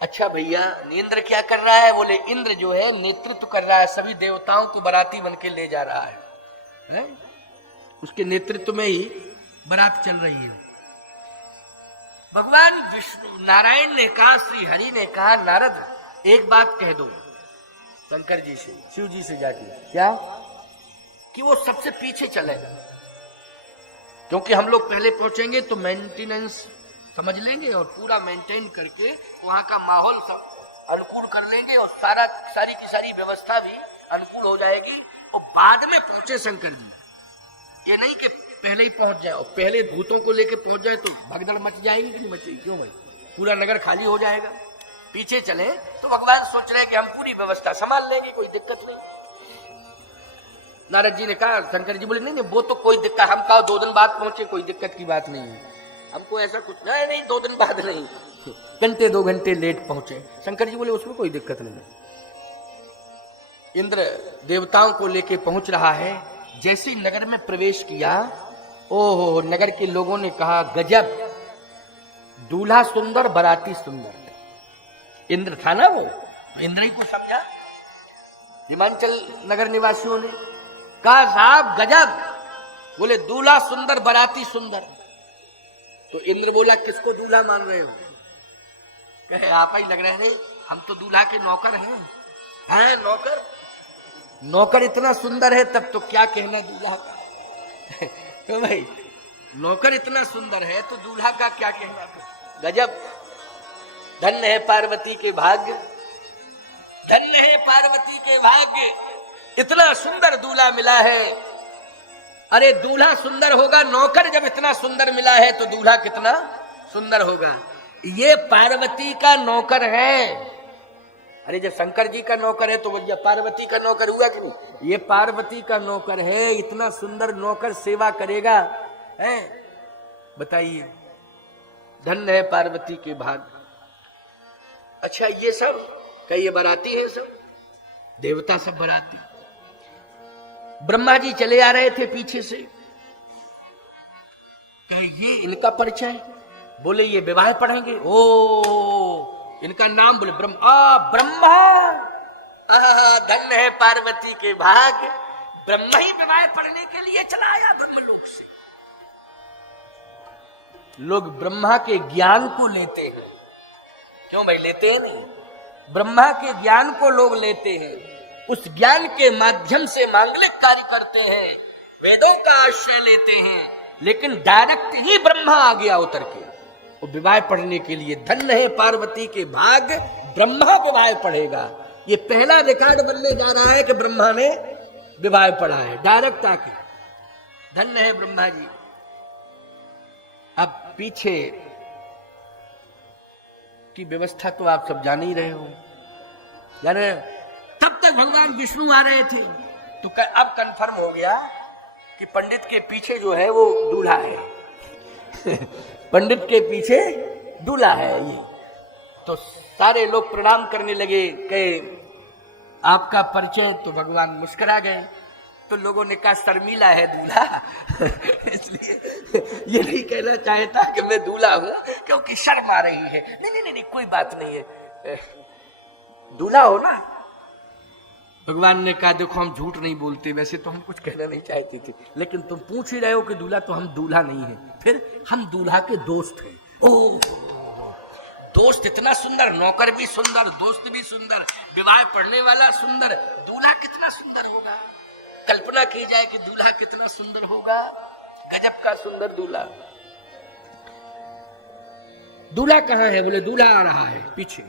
अच्छा भैया, इंद्र क्या कर रहा है? बोले इंद्र जो है नेतृत्व कर रहा है, सभी देवताओं को बाराती बन के ले जा रहा है? उसके नेतृत्व में ही बारात चल रही है। भगवान विष्णु नारायण ने कहा, श्री हरि ने कहा, नारद एक बात कह दो शंकर जी से, शिव जी से जाके, क्या? कि वो सबसे पीछे चलेगा, क्योंकि हम लोग पहले पहुंचेंगे तो मेंटेनेंस समझ लेंगे और पूरा मेंटेन करके वहां का माहौल सब अनुकूल कर लेंगे और सारी की सारी व्यवस्था भी अनुकूल हो जाएगी। और बाद में पहुंचे शंकर जी, ये नहीं कि पहले ही पहुंच जाए और पहले भूतों को लेके पहुंच जाए तो भगदड़ मच जाएगी कि नहीं मचेगी? क्यों भाई, पूरा नगर खाली हो जाएगा। पीछे चले तो भगवान सोच रहे हैं कि हम पूरी व्यवस्था संभाल लेंगे, कोई दिक्कत नहीं। नारद जी ने कहा, शंकर जी बोले नहीं वो तो कोई दिक्कत, हम कहा 2 दिन बाद पहुंचे, कोई दिक्कत की बात नहीं है, हमको ऐसा कुछ नहीं 2 दिन बाद नहीं, घंटे 2 घंटे लेट पहुंचे। शंकर जी बोले उसमें कोई दिक्कत नहीं। इंद्र देवताओं को लेके पहुंच रहा है। जैसे नगर में प्रवेश किया, ओहो, नगर के लोगों ने कहा गजब, दूल्हा सुंदर बाराती सुंदर। इंद्र था ना वो, तो इंद्र ही को समझा। हिमांचल नगर निवासियों ने कहा साहब गजब, बोले दूल्हा सुंदर बाराती सुंदर। तो इंद्र बोला किसको दूल्हा मान रहे हो? कहे आप ही लग रहे हैं, हम तो दूल्हा के नौकर हैं। हैं नौकर? नौकर इतना सुंदर है तब तो क्या कहना दूल्हा का। तो भाई नौकर इतना सुंदर है तो दूल्हा का क्या कहना। गजब, धन्य है पार्वती के भाग्य, धन्य है पार्वती के भाग्य, इतना सुंदर दूल्हा मिला है। अरे दूल्हा सुंदर होगा, नौकर जब इतना सुंदर मिला है तो दूल्हा कितना सुंदर होगा। ये पार्वती का नौकर है। अरे जब शंकर जी का नौकर है तो वो पार्वती का नौकर हुआ कि नहीं? ये पार्वती का नौकर है, इतना सुंदर नौकर सेवा करेगा, है? बताइए, धन्य है पार्वती के भाग। अच्छा ये सब क्या ये बाराती है? सब देवता सब बाराती। ब्रह्मा जी चले आ रहे थे पीछे से, क्या ये इनका परिचय? बोले ये विवाह पढ़ेंगे। ओ इनका नाम बोले ब्रह्मा। धन्य है पार्वती के भाग, ब्रह्मा ही विवाह पढ़ने के लिए चला आया ब्रह्मलोक से। लोग ब्रह्मा के ज्ञान को लेते हैं, क्यों भाई लेते हैं? नहीं, ब्रह्मा के ज्ञान को लोग लेते हैं, उस ज्ञान के माध्यम से मांगलिक कार्य करते हैं, वेदों का आश्रय लेते हैं, लेकिन डायरेक्ट ही ब्रह्मा आ गया उतर के वो विवाह पढ़ने के लिए। धन्य है पार्वती के भाग, ब्रह्मा विवाह पढ़ेगा। ये पहला रिकॉर्ड बनने जा रहा है कि ब्रह्मा ने विवाह पढ़ा है डायरेक्ट आके। धन्य है ब्रह्मा जी। अब पीछे की व्यवस्था तो आप सब जान ही रहे हो, जाने तब तक भगवान विष्णु आ रहे थे तो अब कंफर्म हो गया कि पंडित के पीछे जो है वो दूल्हा है। पंडित के पीछे दूल्हा है ये। तो सारे लोग प्रणाम करने लगे, कहे आपका परिचय? तो भगवान मुस्कुरा गए। तो लोगों ने कहा शर्मीला है दूल्हा, इसलिए ये नहीं कहना चाहता कि मैं दूल्हा हूं क्योंकि शर्म आ रही है। नहीं, कोई बात नहीं है, दूल्हा हो ना। भगवान ने कहा देखो हम झूठ नहीं बोलते, वैसे तो हम कुछ कहना नहीं चाहते थे, लेकिन तुम पूछ ही रहे हो कि दूल्हा, तो हम दूल्हा नहीं है, फिर हम दूल्हा के दोस्त हैं। ओह दोस्त इतना सुंदर, नौकर भी सुंदर, दोस्त भी सुंदर, विवाह पढ़ने वाला सुंदर, दूल्हा कितना सुंदर होगा। कल्पना की जाए कि दूल्हा कितना सुंदर होगा, गजब का सुंदर दूल्हा। दूल्हा कहाँ है? बोले दूल्हा आ रहा है पीछे।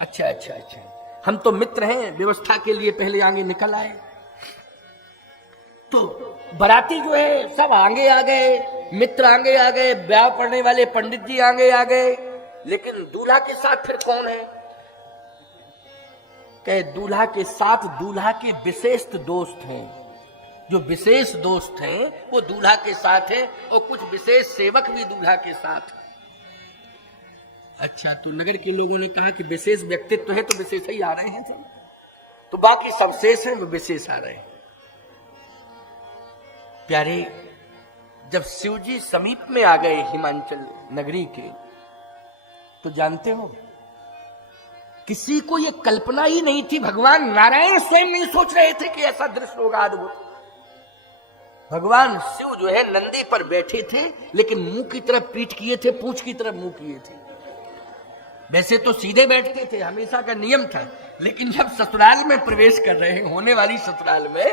अच्छा अच्छा अच्छा, हम तो मित्र हैं, व्यवस्था के लिए पहले आगे निकल आए। तो बराती जो है सब आगे आ गए, मित्र आगे आ गए, ब्याह पढ़ने वाले पंडित जी आगे आ गए, लेकिन दूल्हा के साथ फिर कौन है? कहे दूल्हा के साथ दूल्हा के विशेष दोस्त हैं। जो विशेष दोस्त हैं वो दूल्हा के साथ है, और कुछ विशेष सेवक भी दूल्हा के साथ। अच्छा, तो नगर के लोगों ने कहा कि विशेष व्यक्तित्व है तो विशेष ही आ रहे हैं सब, तो बाकी सब शेष हैं, वो विशेष आ रहे हैं। प्यारे, जब शिवजी समीप में आ गए हिमांचल नगरी के, तो जानते हो किसी को यह कल्पना ही नहीं थी, भगवान नारायण स्वयं नहीं सोच रहे थे कि ऐसा दृश्य होगा अद्भुत। भगवान शिव जो है नंदी पर बैठे थे, लेकिन मुंह की तरफ पीठ किए थे, पूंछ की तरफ मुंह किए थे। वैसे तो सीधे बैठते थे, हमेशा का नियम था, लेकिन जब ससुराल में प्रवेश कर रहे हैं, होने वाली ससुराल में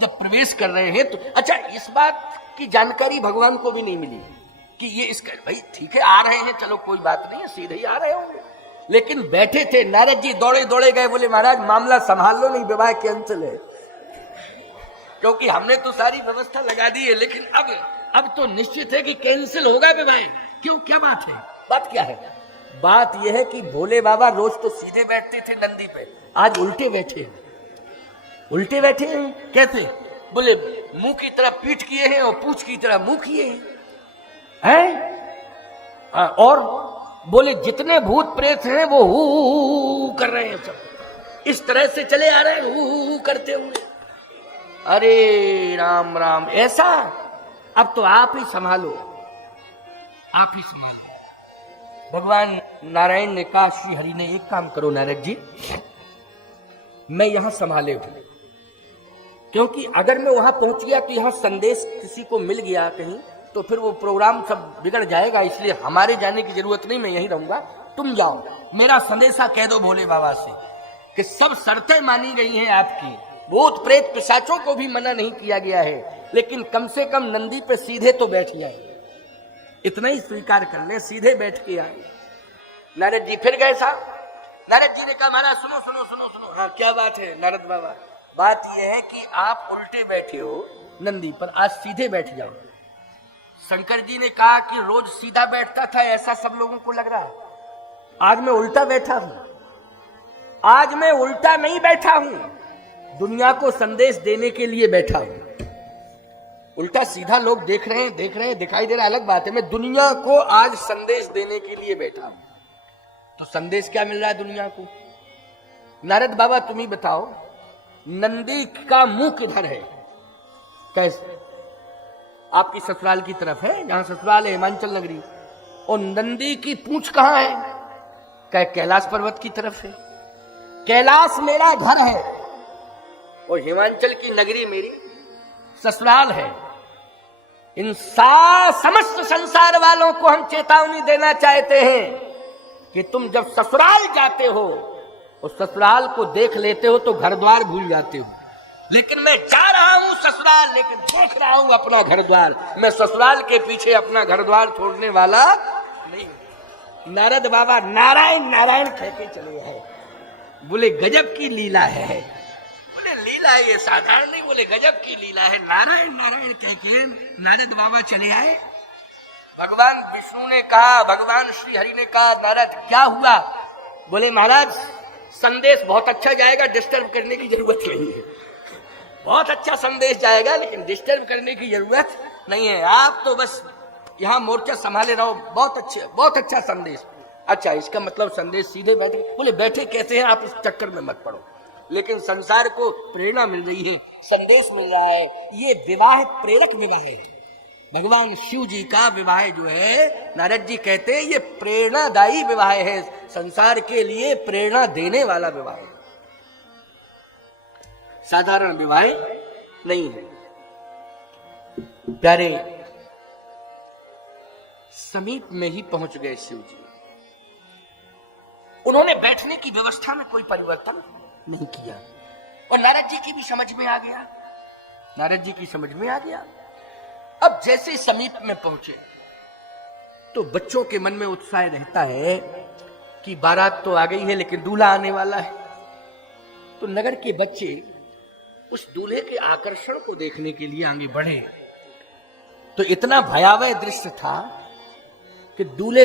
जब प्रवेश कर रहे हैं, तो अच्छा, इस बात की जानकारी भगवान को भी नहीं मिली कि ये इसका, भाई ठीक है आ रहे हैं, चलो कोई बात नहीं है, सीधे ही आ रहे होंगे, लेकिन बैठे थे। नारद जी दौड़े दौड़े गए, बोले महाराज मामला संभाल लो, नहीं विवाह कैंसिल है, क्योंकि हमने तो सारी व्यवस्था लगा दी है, लेकिन अब तो निश्चित है कि कैंसिल होगा विवाह। क्यों, क्या बात है? बात क्या है? बात यह है कि भोले बाबा रोज तो सीधे बैठते थे नंदी पे, आज उल्टे बैठे हैं। उल्टे बैठे हैं कैसे? बोले मुंह की तरफ पीठ किए हैं और पूंछ की तरफ मुंह किए हैं। और बोले जितने भूत प्रेत हैं वो हु कर रहे हैं, सब इस तरह से चले आ रहे हैं हु करते हुए। अरे राम राम, ऐसा? अब तो आप ही संभालो, आप ही संभालो। भगवान नारायण ने कहा, श्री हरि ने, एक काम करो नारद जी, मैं यहां संभाले हूं, क्योंकि अगर मैं वहां पहुंच गया कि यहां संदेश किसी को मिल गया कहीं, तो फिर वो प्रोग्राम सब बिगड़ जाएगा, इसलिए हमारे जाने की जरूरत नहीं, मैं यहीं रहूंगा, तुम जाओ, मेरा संदेशा कह दो भोले बाबा से कि सब शर्तें मानी गई हैं आपकी, भूत प्रेत पिशाचों को भी मना नहीं किया गया है, लेकिन कम से कम नंदी पे सीधे तो बैठ जाए, इतना ही स्वीकार कर ले, सीधे बैठ के आए। नारद जी फिर गए साहब। नारद जी ने कहा महाराज सुनो सुनो सुनो सुनो। हाँ क्या बात है नारद बाबा? बात यह है कि आप उल्टे बैठे हो नंदी पर, आज सीधे बैठ जाओ। शंकर जी ने कहा कि रोज सीधा बैठता था, ऐसा सब लोगों को लग रहा है, आज मैं उल्टा बैठा हूं। आज मैं उल्टा नहीं बैठा हूं, दुनिया को संदेश देने के लिए बैठा हूं। उल्टा सीधा लोग देख रहे हैं, दिखाई दे रहा है, अलग बात है, मैं दुनिया को आज संदेश देने के लिए बैठा हूं। तो संदेश क्या मिल रहा है दुनिया को? नारद बाबा तुम ही बताओ, नंदी का मुंह किधर है? कैसे? आपकी ससुराल की तरफ है, जहां ससुराल है हिमांचल नगरी, और नंदी की पूंछ कहां है? क्या कैलाश पर्वत की तरफ है? कैलाश मेरा घर है और हिमांचल की नगरी मेरी ससुराल है। इन समस्त संसार वालों को हम चेतावनी देना चाहते हैं कि तुम जब ससुराल जाते हो और ससुराल को देख लेते हो तो घर द्वार भूल जाते हो, लेकिन मैं जा रहा हूं ससुराल, लेकिन देख रहा हूं अपना घर द्वार। मैं ससुराल के पीछे अपना घर द्वार छोड़ने वाला नहीं। नारद बाबा नारायण नारायण कह के चले आए। बोले गजब की लीला है। बोले लीला ये साधारण नहीं, बोले गजब की लीला है। नारायण नारायण कह के नारद बाबा चले आए। भगवान विष्णु ने कहा, भगवान श्री हरि ने कहा, नारद क्या हुआ? बोले महाराज संदेश बहुत अच्छा जाएगा, डिस्टर्ब करने की जरूरत नहीं है। बहुत अच्छा संदेश जाएगा, लेकिन डिस्टर्ब करने की जरूरत नहीं है। आप तो बस यहाँ मोर्चा संभाले रहो। बहुत अच्छा संदेश। अच्छा, इसका मतलब संदेश सीधे बैठे? बोले बैठे कैसे हैं, आप इस चक्कर में मत पड़ो, लेकिन संसार को प्रेरणा मिल रही है, संदेश मिल रहा है। ये विवाह प्रेरक विवाह है। भगवान शिव जी का विवाह जो है, नारद जी कहते हैं ये प्रेरणादायी विवाह है, संसार के लिए प्रेरणा देने वाला विवाह है, साधारण विवाह नहीं है। प्यारे, समीप में ही पहुंच गए शिव जी। उन्होंने बैठने की व्यवस्था में कोई परिवर्तन नहीं किया। और नारद जी की भी समझ में आ गया, नारद जी की समझ में आ गया। अब जैसे समीप में पहुंचे तो बच्चों के मन में उत्साह रहता है कि बारात तो आ गई है लेकिन दूल्हा आने वाला है। तो नगर के बच्चे उस दूल्हे के आकर्षण को देखने के लिए आगे बढ़े। तो इतना भयावह दृश्य था कि दूल्हे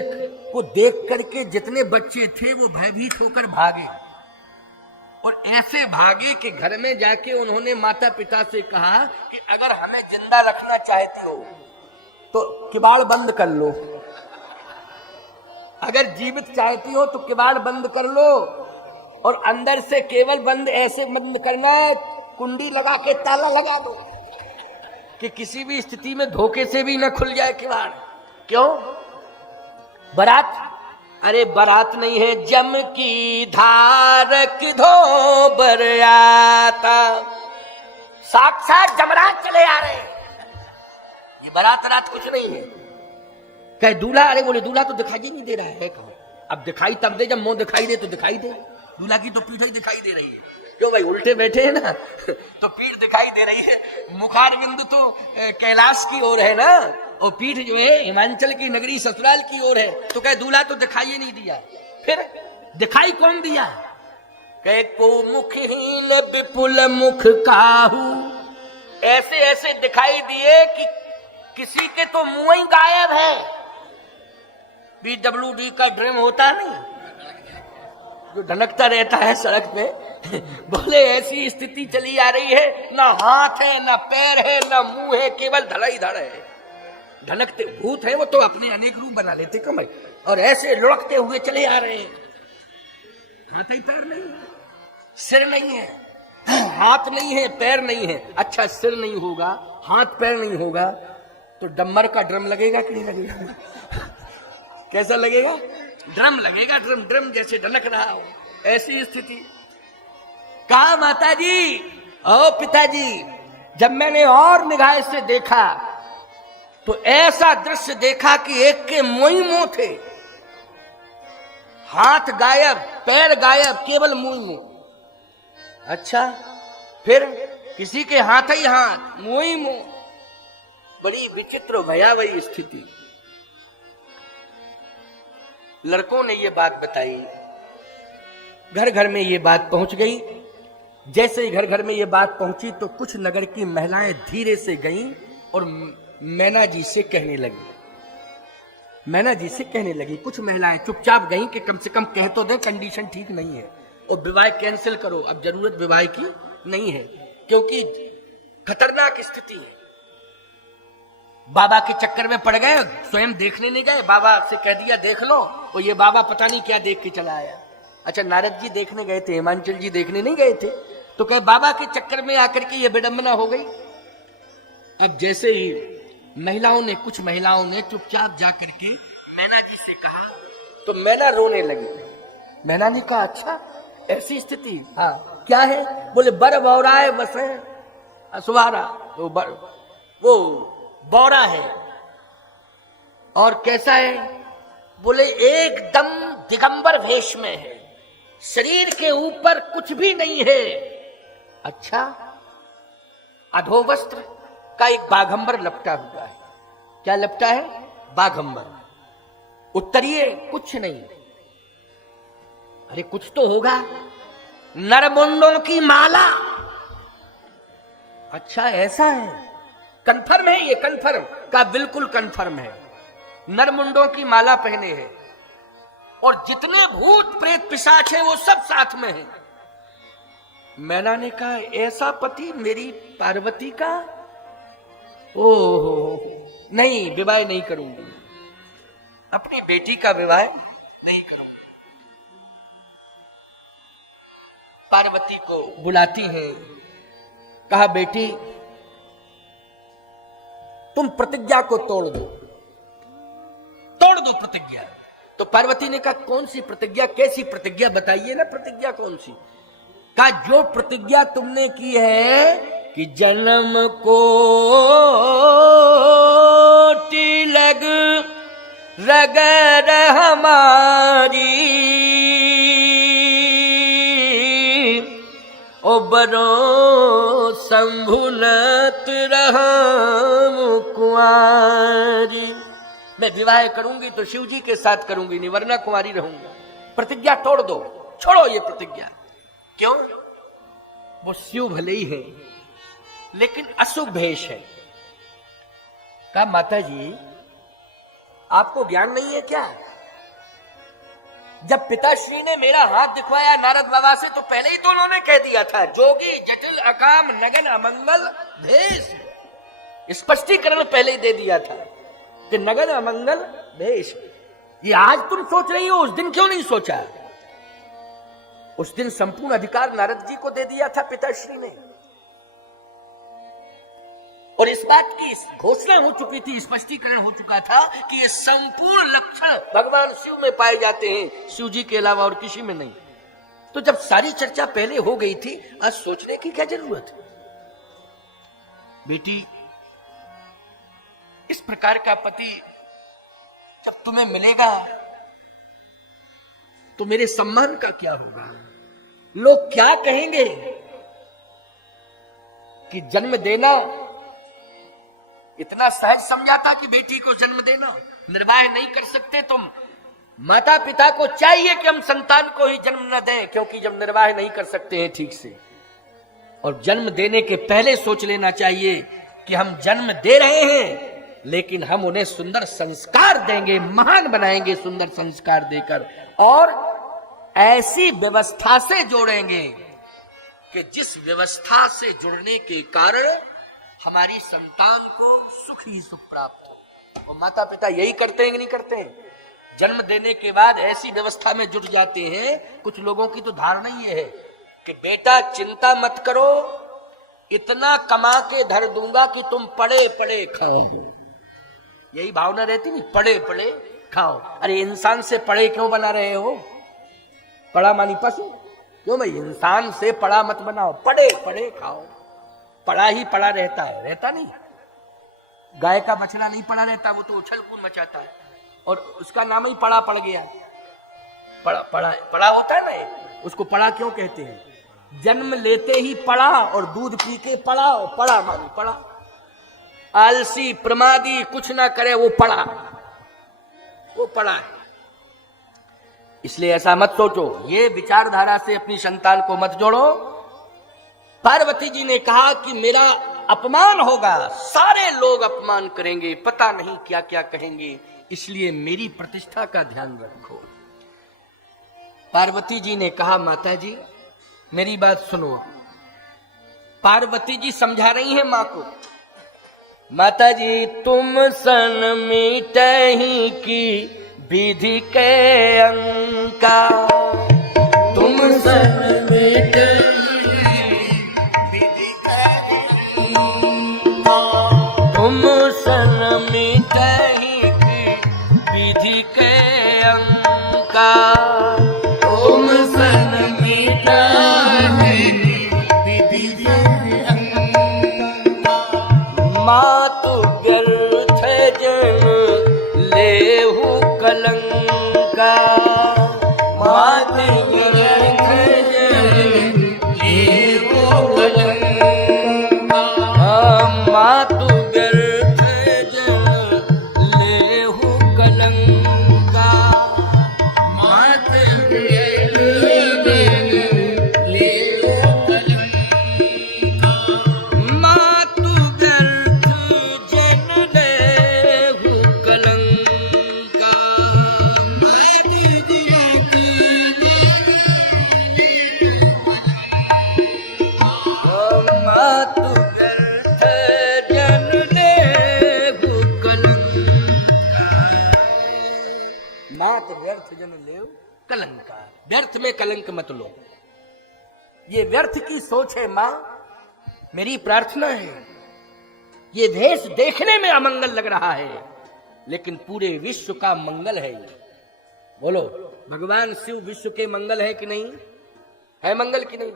को देख करके जितने बच्चे थे वो भयभीत होकर भागे, और ऐसे भागे कि घर में जाके उन्होंने माता पिता से कहा कि अगर हमें जिंदा रखना चाहती हो तो किवाड़ बंद कर लो, अगर जीवित चाहती हो तो किवाड़ बंद कर लो, और अंदर से केवल बंद ऐसे बंद करना है, कुंडी लगा के ताला लगा दो कि किसी भी स्थिति में धोखे से भी न खुल जाए किवाड़। क्यों? बारात, अरे बारात नहीं है, जम की धारक धो बरयाता, साक्षात जमराज चले आ रहे हैं। ये बारात रात कुछ नहीं है। कहे दूल्हा, अरे बोले दूल्हा तो दिखाई नहीं दे रहा है। कहो अब दिखाई तब दे जब मुंह दिखाई दे, तो दिखाई दे। दूल्हा की तो पीठ ही दिखाई दे रही है। क्यों भाई, उल्टे बैठे हैं ना तो पीठ दिखाई दे रही है। मुखार बिंदु तो कैलाश की ओर है ना, और पीठ जो है हिमाचल की नगरी ससुराल की ओर है। तो कहे दूल्हा तो दिखाई नहीं दिया। फिर दिखाई कौन दिया? कहे को मुखहीन विपुल मुख काहू, ऐसे ऐसे दिखाई दिए कि किसी के तो मुंह ही गायब है। PWD का ड्रम होता नहीं जो ढनकता रहता है सड़क पे, बोले ऐसी स्थिति चली आ रही है, ना हाथ है ना पैर है ना मुंह है, केवल धड़ा ही धड़ है। ढनकते भूत है वो तो अपने अनेक रूप बना लेते कमर, और ऐसे लुढ़कते हुए चले आ रहे हैं। हाथ ही पैर नहीं है, सिर नहीं है, हाथ नहीं है पैर नहीं है। अच्छा सिर नहीं होगा, हाथ पैर नहीं होगा तो डम्मर का ड्रम लगेगा कि नहीं लगेगा? कैसा लगेगा? ड्रम लगेगा, ड्रम ड्रम जैसे ढनक रहा हो, ऐसी स्थिति। कहा माता जी, ओ पिताजी, जब मैंने और निगाह से देखा तो ऐसा दृश्य देखा कि एक के मुंह ही मुंह थे, हाथ गायब पैर गायब, केवल मुंह मुंह। अच्छा फिर किसी के हाथ ही हाथ मुंह ही मुंह। बड़ी विचित्र भयावही स्थिति। लड़कों ने ये बात बताई, घर घर में ये बात पहुंच गई। जैसे ही घर घर में ये बात पहुंची तो कुछ नगर की महिलाएं धीरे से गईं और मैना जी से कहने लगी, मैना जी से कहने लगी। कुछ महिलाएं चुपचाप गईं कि कम से कम कह तो दे कंडीशन ठीक नहीं है और विवाह कैंसिल करो, अब जरूरत विवाह की नहीं है, क्योंकि खतरनाक स्थिति है। बाबा के चक्कर में पड़ गए, स्वयं देखने नहीं गए, बाबा से कह दिया देख लो, और ये बाबा पता नहीं क्या देख के चला आया। अच्छा नारद जी देखने गए थे, हिमाचल जी देखने नहीं गए थे, तो कहे बाबा के चक्कर में आकर के ये विडंबना हो गई। अब जैसे ही महिलाओं ने, कुछ महिलाओं ने चुपचाप जाकर के मैना जी से कहा तो मैना रोने लगी। मैना ने कहा अच्छा ऐसी स्थिति, हाँ क्या है? बोले बर बौराए बसे असुवारा, तो वो बौरा है। और कैसा है? बोले एकदम दिगंबर वेश में है, शरीर के ऊपर कुछ भी नहीं है। अच्छा, अधोवस्त्र का एक बाघंबर लपटा हुआ है। क्या लपटा है? बाघंबर। उत्तरीय कुछ नहीं। अरे कुछ तो होगा, नरमुंडों की माला। अच्छा ऐसा है, कंफर्म है ये? कंफर्म का बिल्कुल कंफर्म है, नरमुंडों की माला पहने हैं, और जितने भूत प्रेत पिशाच हैं वो सब साथ में हैं। मैना ने कहा ऐसा पति मेरी पार्वती का? ओहो नहीं, विवाह नहीं करूंगी, अपनी बेटी का विवाह नहीं करूंगी। पार्वती को बुलाती हैं, कहा बेटी तुम प्रतिज्ञा को तोड़ दो, तोड़ दो प्रतिज्ञा। तो पार्वती ने कहा कौन सी प्रतिज्ञा, कैसी प्रतिज्ञा बताइए ना, प्रतिज्ञा कौन सी? कहा जो प्रतिज्ञा तुमने की है कि जन्म को तिलक रगर हमारी, ओ बरो संभुनत रहा कुंवारी। मैं विवाह करूंगी तो शिव जी के साथ करूंगी, नहीं वरना कुंवारी रहूंगा। प्रतिज्ञा तोड़ दो, छोड़ो ये प्रतिज्ञा। क्यों? वो शिव भले ही है लेकिन अशुभ भेष है। कहा माता जी आपको ज्ञान नहीं है क्या? जब पिताश्री ने मेरा हाथ दिखवाया नारद बाबा से तो पहले ही तो उन्होंने कह दिया था जोगी जटिल अकाम नगन अमंगल भेष। स्पष्टीकरण पहले ही दे दिया था कि नगन अमंगल भेष। ये आज तुम सोच रही हो, उस दिन क्यों नहीं सोचा? उस दिन संपूर्ण अधिकार नारद जी को दे दिया था पिताश्री ने, और इस बात की घोषणा हो चुकी थी, स्पष्टीकरण हो चुका था कि ये संपूर्ण लक्षण भगवान शिव में पाए जाते हैं, शिव जी के अलावा और किसी में नहीं। तो जब सारी चर्चा पहले हो गई थी, आज सोचने की क्या जरूरत है? बेटी इस प्रकार का पति जब तुम्हें मिलेगा तो मेरे सम्मान का क्या होगा? लोग क्या कहेंगे कि जन्म देना इतना सहज समझा था कि बेटी को जन्म देना, निर्वाह नहीं कर सकते तुम। माता पिता को चाहिए कि हम संतान को ही जन्म न दें, क्योंकि जब निर्वाह नहीं कर सकते हैं ठीक से, और जन्म देने के पहले सोच लेना चाहिए कि हम जन्म दे रहे हैं लेकिन हम उन्हें सुंदर संस्कार देंगे, महान बनाएंगे सुंदर संस्कार देकर, और ऐसी व्यवस्था से जोड़ेंगे कि जिस व्यवस्था से जुड़ने के कारण हमारी संतान को सुख ही सुख प्राप्त हो। और माता पिता यही करते हैं कि नहीं करते हैं? जन्म देने के बाद ऐसी व्यवस्था में जुट जाते हैं। कुछ लोगों की तो धारणा ये है कि बेटा चिंता मत करो, इतना कमा के धर दूंगा कि तुम पड़े पड़े खाओ। यही भावना रहती नहीं, पड़े पड़े खाओ। अरे इंसान से पड़े क्यों बना रहे हो? पड़ा मानी पशु? क्यों भाई, इंसान से पड़ा मत बनाओ, पड़े पड़े खाओ। पड़ा ही पड़ा रहता है, रहता नहीं। गाय का बछड़ा नहीं पड़ा रहता, वो तो उछल कूद मचाता है, और उसका नाम ही पड़ा पड़ गया। पड़ा पड़ा पड़ा होता है ना, उसको पड़ा क्यों कहते हैं? जन्म लेते ही पड़ा और दूध पी के पड़ा, पड़ा मानी पड़ा। आलसी प्रमादी कुछ ना करे वो पड़ा, वो पड़ा है। इसलिए ऐसा मत सोचो, ये विचारधारा से अपनी संतान को मत जोड़ो। पार्वती जी ने कहा कि मेरा अपमान होगा, सारे लोग अपमान करेंगे, पता नहीं क्या क्या कहेंगे, इसलिए मेरी प्रतिष्ठा का ध्यान रखो। पार्वती जी ने कहा माता जी मेरी बात सुनो। पार्वती जी समझा रही हैं मां को, माता जी तुम सन मिटहि की विधि के अंका, तुम सन मिटहि विधि के अंका, तुम सन मिटहि की विधि के अंका, तुम सन मिटहि विधि के अंका, मातु व्यर्थ जन लेहु कलंका, मातु व्यर्थ जन लेहु कलंका, मातु व्यर्थ जन लेहु कलंका, मातु व्यर्थ जन लेहु कलंका, मातु व्यर्थ जन लेहु कलंका, मातु व्यर्थ जन लेहु कलंका, मातु व्यर्थ जन लेहु कलंका। व्यर्थ में कलंक मत लो, ये व्यर्थ की सोच है मां, मेरी प्रार्थना है। ये भेष देखने में अमंगल लग रहा है लेकिन पूरे विश्व का मंगल है ये। बोलो भगवान शिव विश्व के मंगल है कि नहीं है? मंगल की नहीं?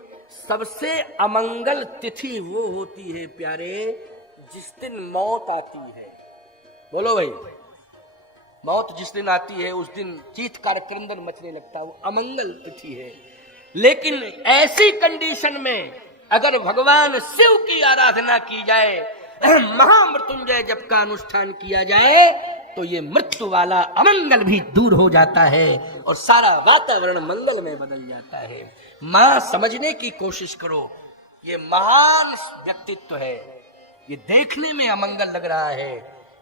सबसे अमंगल तिथि वो होती है प्यारे जिस दिन मौत आती है। बोलो भाई, मौत जिस दिन आती है उस दिन चीत्कार क्रंदन मचने लगता है, वो अमंगल तिथि है। लेकिन ऐसी कंडीशन में अगर भगवान शिव की आराधना की जाए, महामृत्युंजय जप का अनुष्ठान किया जाए, तो ये मृत्यु वाला अमंगल भी दूर हो जाता है और सारा वातावरण मंगल में बदल जाता है। मां, समझने की कोशिश करो, ये महान व्यक्तित्व है, ये देखने में अमंगल लग रहा है,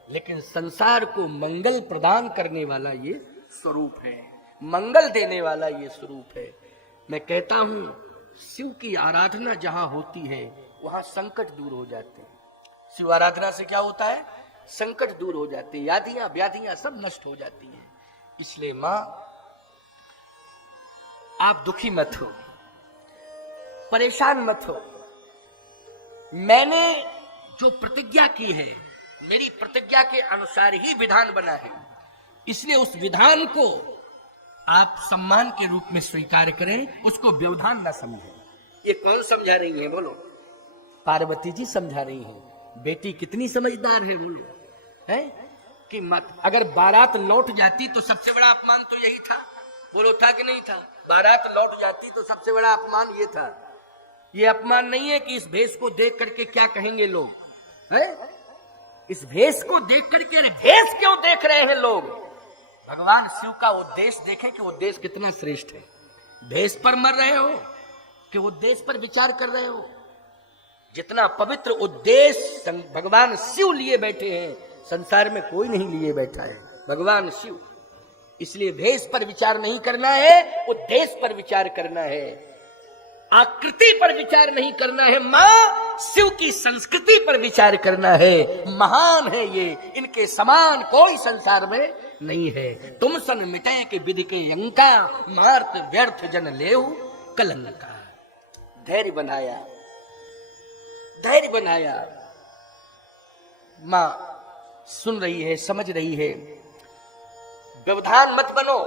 लेकिन संसार को मंगल प्रदान करने वाला ये स्वरूप है, मंगल देने वाला ये स्वरूप है। मैं कहता हूं, शिव की आराधना जहां होती है वहां संकट दूर हो जाते हैं। शिव आराधना से क्या होता है? संकट दूर हो जाते हैं, यादियां व्याधियां सब नष्ट हो जाती हैं। इसलिए मां, आप दुखी मत हो, परेशान मत हो। मैंने जो प्रतिज्ञा की है, मेरी प्रतिज्ञा के अनुसार ही विधान बना है, इसलिए उस विधान को आप सम्मान के रूप में स्वीकार करें, उसको व्यवधान ना समझें। ये कौन समझा रही है? बोलो। पार्वती जी समझा रही हैं। बेटी कितनी समझदार है, बोलो। है कि मत, अगर बारात लौट जाती तो सबसे बड़ा अपमान तो यही था, बोलो, था कि नहीं था? बारात लौट जाती तो सबसे बड़ा अपमान ये था। ये अपमान नहीं है कि इस भेष को देख करके क्या कहेंगे लोग, है? इस भेष को देख करके, अरे भेष क्यों देख रहे हैं लोग? भगवान शिव का उद्देश्य देखें कि उद्देश्य कितना श्रेष्ठ है। भेष पर मर रहे हो कि उद्देश्य पर विचार कर रहे हो? जितना पवित्र उद्देश्य भगवान शिव लिए बैठे हैं, संसार में कोई नहीं लिए बैठा है, भगवान शिव। इसलिए भेष पर विचार नहीं करना है, उद्देश्य पर विचार करना है, आकृति पर विचार नहीं करना है। मां, शिव की संस्कृति पर विचार करना है। महान है ये, इनके समान कोई संसार में नहीं है। तुम सन मिटे के विधि के अंका, मार्त व्यर्थ जन लेहु कलंका। धैर्य बनाया, धैर्य बनाया। मां सुन रही है, समझ रही है। व्यवधान मत बनो,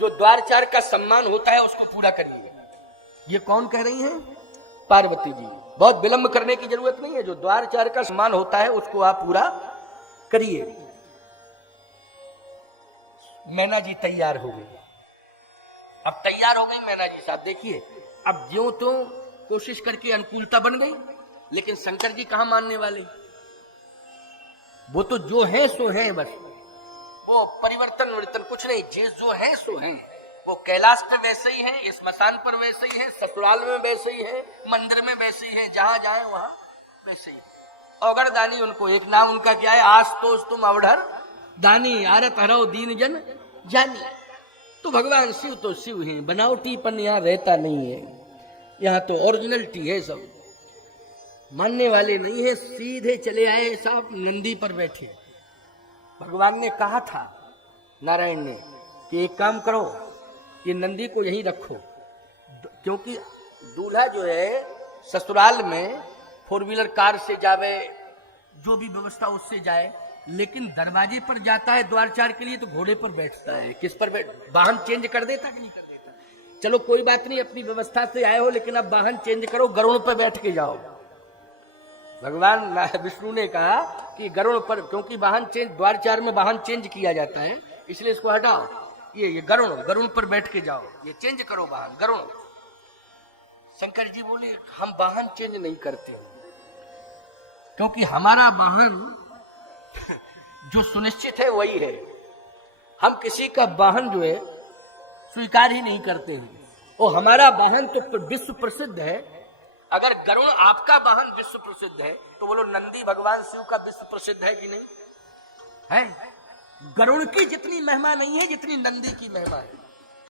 जो द्वारचार का सम्मान होता है उसको पूरा करिए। ये कौन कह रही हैं? पार्वती जी। बहुत विलंब करने की जरूरत नहीं है, जो द्वारचार का सम्मान होता है उसको आप पूरा करिए। मैना जी तैयार हो गई, अब तैयार हो गई मैना जी साहब। देखिए, अब ज्यों तो कोशिश करके अनुकूलता बन गई, लेकिन शंकर जी कहां मानने वाले? वो तो जो है सो है, बस वो परिवर्तन वर्तन कुछ नहीं, जो है सो है। वो कैलाश पे वैसे ही है, स्मशान पर वैसे ही है, ससुराल में वैसे ही है, मंदिर में वैसे ही है, जहां जाए वहां वैसे ही। अवघड़ दानी उनको एक नाम उनका क्या है? आस्तोष तुम अवढ़र दानी, आरत हरो दीन जन जानी। तो भगवान शिव तो शिव है, बनावटीपन यहाँ रहता नहीं है, यहाँ तो ओरिजिनलिटी है। सब मानने वाले नहीं है, सीधे चले आए साहब, नंदी पर बैठे। भगवान ने कहा था, नारायण ने, कि एक काम करो, ये नंदी को यहीं रखो, क्योंकि दूल्हा जो है ससुराल में 4 व्हीलर कार से जावे, जो भी व्यवस्था उससे जाए, लेकिन दरवाजे पर जाता है द्वारचार के लिए तो घोड़े पर बैठता है। किस पर वाहन चेंज कर देता कि नहीं कर देता? चलो कोई बात नहीं, अपनी व्यवस्था से आए हो, लेकिन अब वाहन चेंज करो, गरुड़ पर बैठ के जाओ। भगवान विष्णु ने कहा कि गरुड़ पर, क्योंकि वाहन चेंज, द्वारचार में वाहन चेंज किया जाता है, इसलिए इसको हटाओ, ये गरुड़ पर बैठ के जाओ, ये चेंज करो वाहन, गरुड़। शंकर जी बोले, हम वाहन चेंज नहीं करते हो, क्योंकि हमारा वाहन जो सुनिश्चित है वही है। हम किसी का वाहन जो है स्वीकार ही नहीं करते हैं, और हमारा वाहन तो विश्व प्रसिद्ध है। अगर गरुड़ आपका वाहन विश्व प्रसिद्ध है, तो बोलो नंदी भगवान शिव का विश्व प्रसिद्ध है कि नहीं है? गरुड़ की जितनी महिमा नहीं है जितनी नंदी की महिमा है।